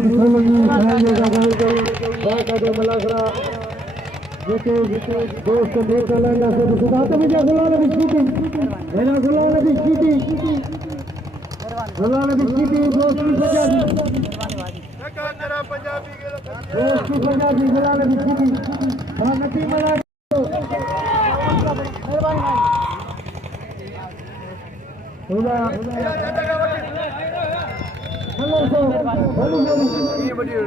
सोलंगी छाहियो का बाकायदा मलाखरा जेके दोस्त नेता लंगा से सुधात में जा गुलाल भी शूटिंग मेरा गुलाल भी शूटिंग दोस्त की सजा दी दोस्त की सजा दी गुलाल भी शूटिंग हां नबी मला हेलो सर ये बढ़िया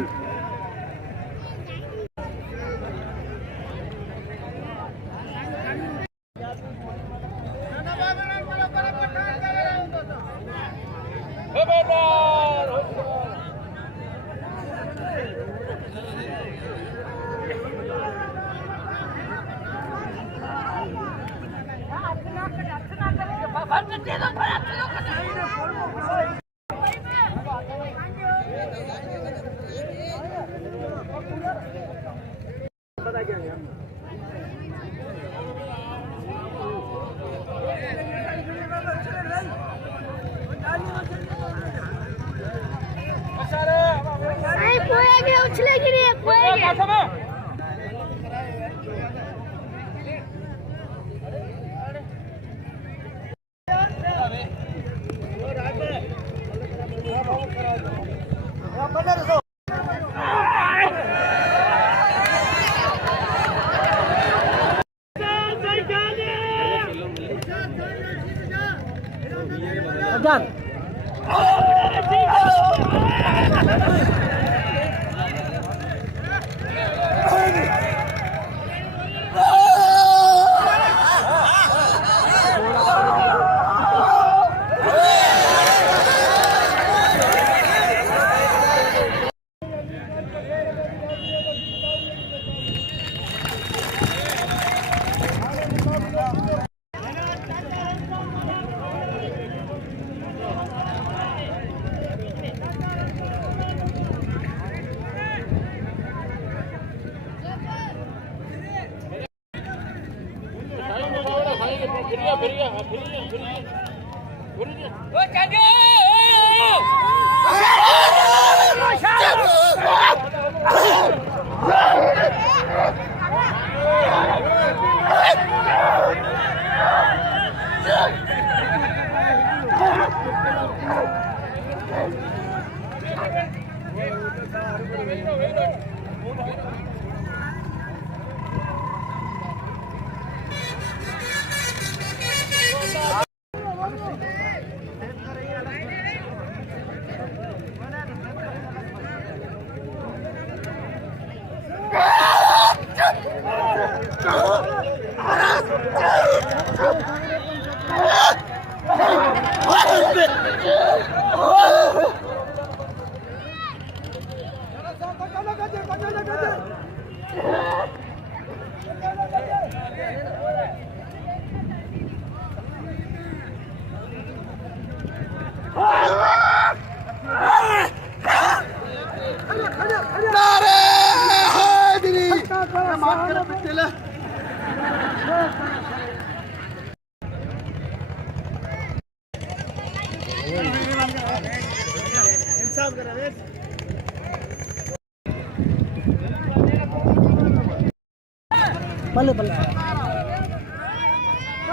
बल्ले बल्ले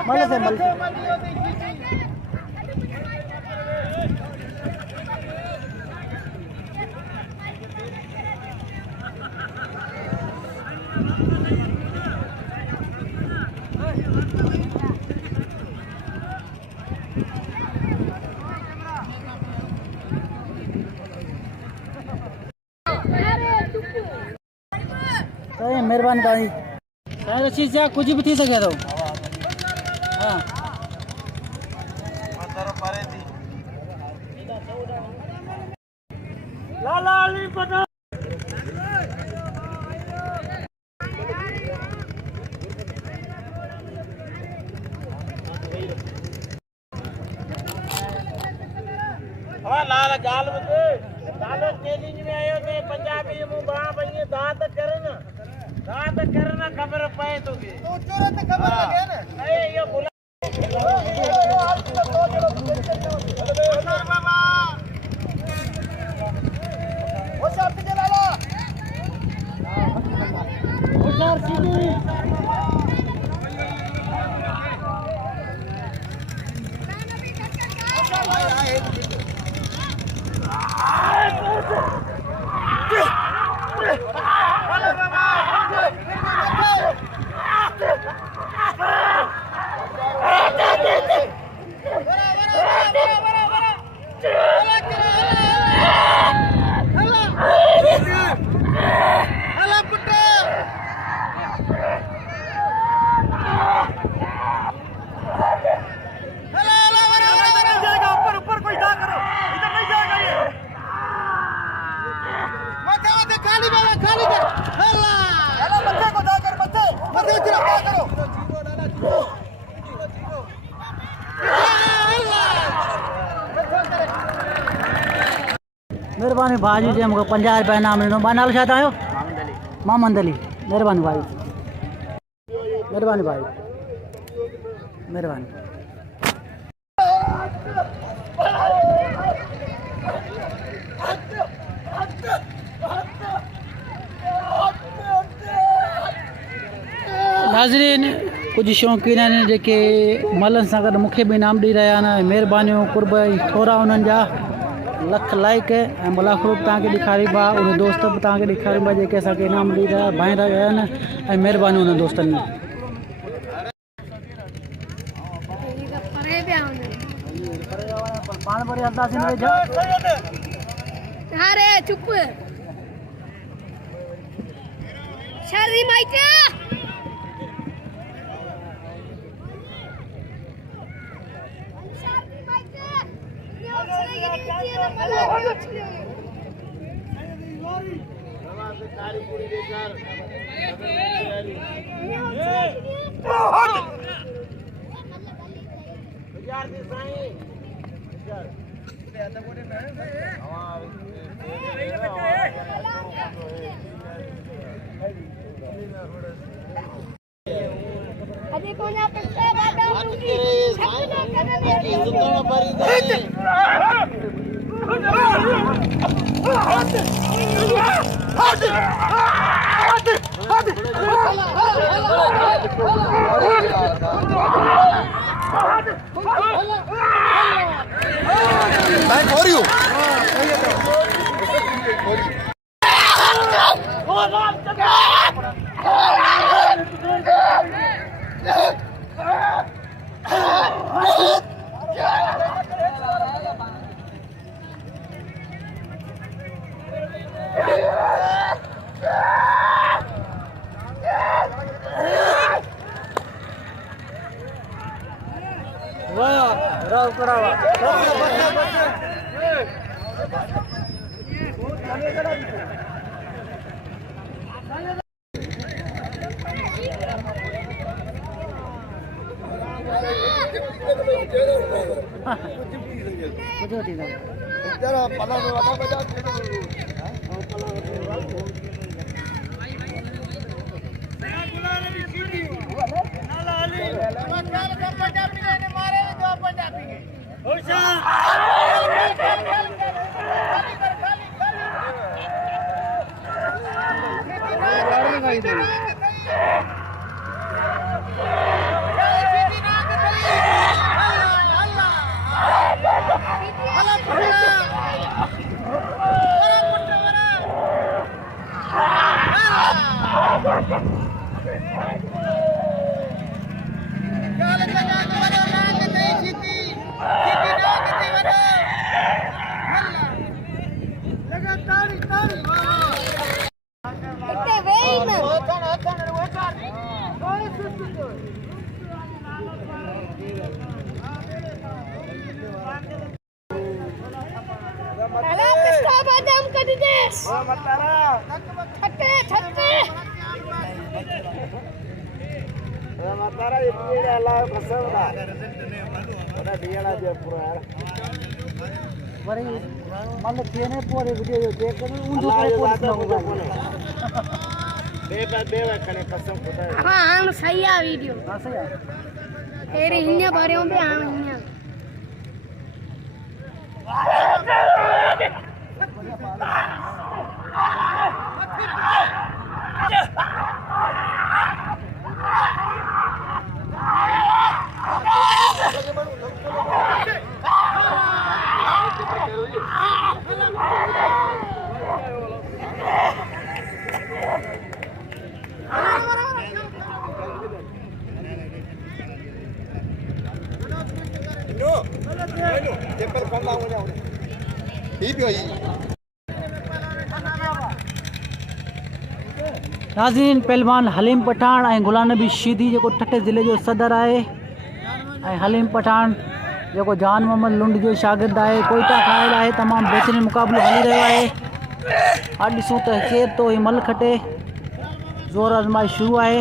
बल्ले से बल्ले मेहरबानी भाई सारे चीज जा कुछ भी थी सके तो हां लाला अली पता लाल गाल में लाल चैलेंज में आयो थे पंजाबी मुंह बा भई दांत करना खबर पाए तो चोरत खबर लगे ना ए ये बोला बाबा मेहरबानी भाजी जे मूंखे 50 रुपया इनाम ॾिनो। ॿा नालो छा तव्हांजो? मोहम्मद अली। मेहरबानी भाई, मेहरबानी भाई, मेहरबानी। नाज़रीन, कुछ शौक़ीन आहिनि जेके मलनि सां गॾु मूंखे बि इनाम ॾेई रहिया आहिनि। महिरबानियूं कुर्ब थोरा उन्हनि जा लख लाइक ऐं मलाखड़ो बि तव्हांखे ॾेखारीबा, उन दोस्त बि तव्हांखे ॾेखारीबा जेके असांखे इनाम ॾेई रहिया भाई रहिया आहिनि। ऐं महिरबानी उन दोस्तनि में। पाण वरी हलंदासीं। अरे चुप शर्दी माइटा अरे कोना पत्ता बाटा हाँ सही है वीडियो तेरे हिन्ने भरे पे हाँ हिन्ने नाज़रीन पहलवान हलीम पठान ऐं गुलाम नबी शीदी जेको ठठे ज़िले जो सदर आहे ऐं हलीम पठान जेको जान मोहम्मद लुंड जो शागिर्द आहे कोयटा खां आयल आहे तमामु बहितरीनु मुक़ाबिलो हली रहियो आहे अॼु ॾिसूं त केरु थो हीउ मल खटे ज़ोर आज़माइश शुरू आहे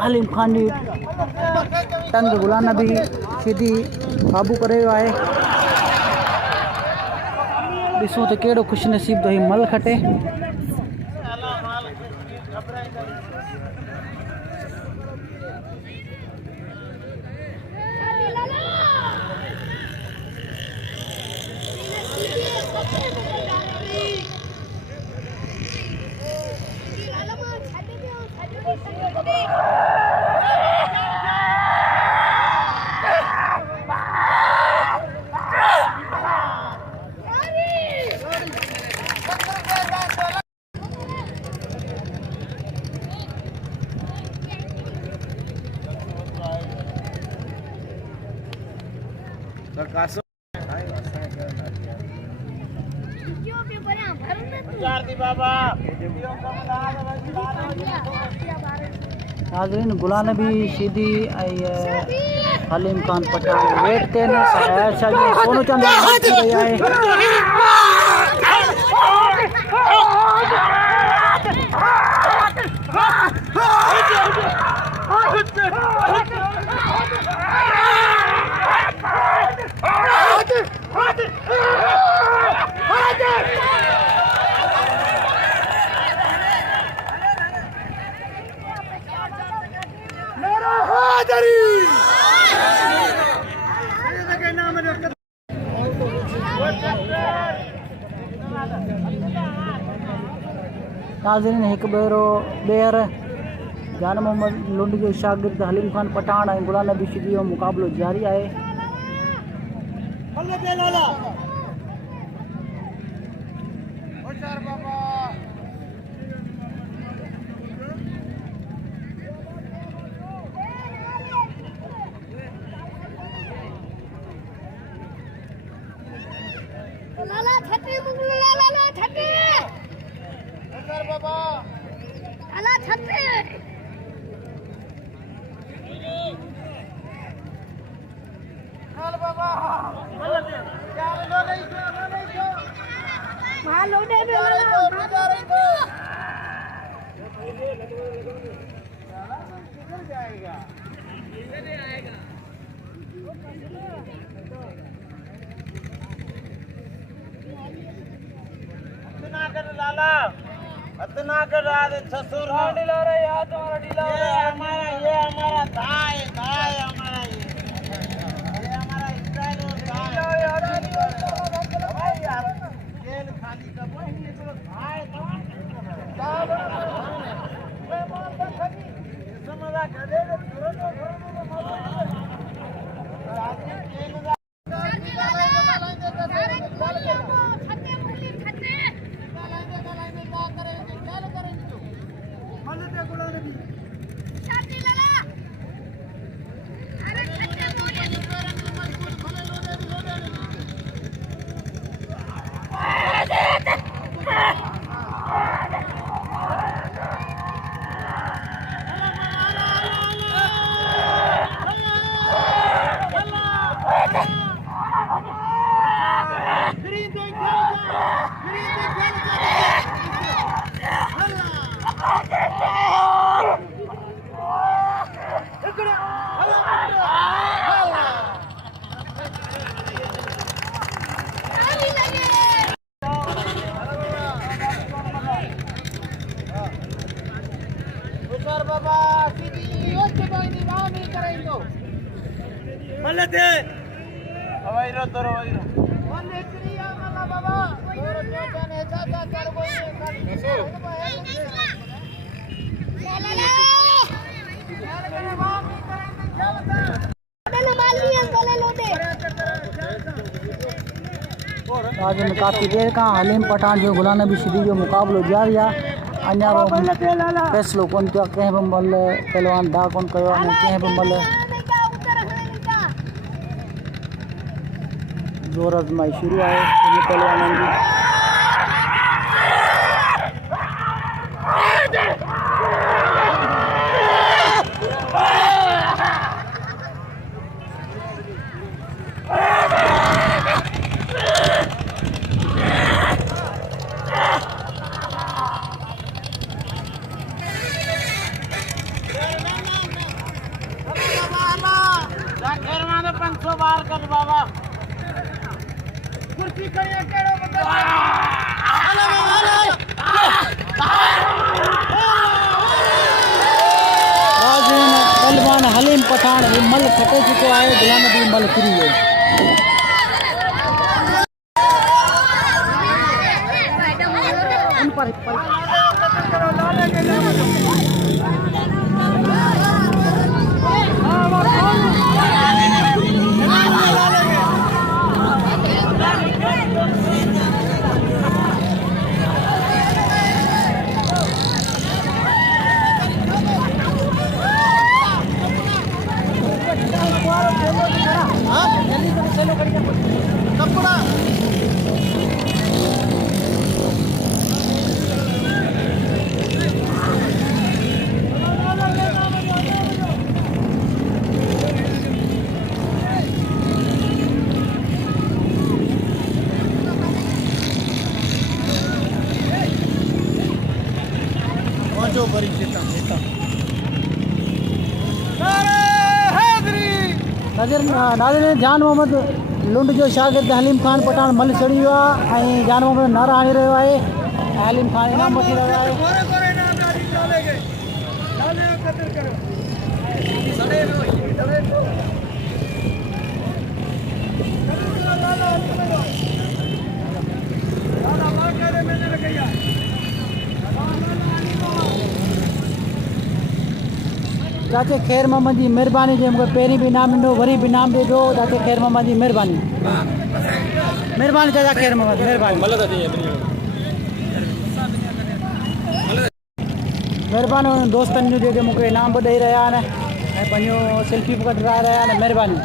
हलीम खान जी टंग गुलाम नबी शीदी काबू करे वियो आहे ॾिसूं त कहिड़ो ख़ुशि नसीब थो हीउ मल खटे नाज़रीन गुलाम नबी शीदी हलीम खान पठान वेट ते अयाज़ शाह जी सोनू चंद नाज़रीन एक बेर जान मोहम्मद लुंड जो शागिर्द हलीम खान पठान ऐं गुलाम नबी शीदी जो मुक़ाबिलो जारी आहे काफ़ी देर का हलीम पठान जो गुलाम नबी शीदी जो मुक़ाबिलो जारी आहे अञा फैसलो कोन थियो कंहिं बि महिल पहलवान दा कोन कयो आहे कंहिं बि महिल ज़ोर आज़माई शुरू है इन पहलवाननि जी। बार कर बाबा कुर्सी खड़ी करो पहलवान हलीम पठान मल खटे चुको है गुलाम नबी मल फ्री है। नाज़रीन जान मोहम्मद लुंड जो शागिर्द हलीम खान पठान मल चढ़ी वियो आहे ऐं जान मोहम्मद नारा हणी रहियो आहे ऐं हलीम खान इनाम वठी रहियो आहे। चाचे खैर मोहम्मद जी महिरबानी जे मूंखे पहिरीं बि इनाम ॾिनो वरी बि इनाम ॾिजो चाचे खैर मोहम्मद जी महिरबानी महिरबानी चाचा खैर मोहम्मद महिरबानी उन्हनि दोस्तनि जो जेके मूंखे इनाम बि ॾेई रहिया आहिनि ऐं पंहिंजो सेल्फी बि कढाए रहिया आहिनि महिरबानी।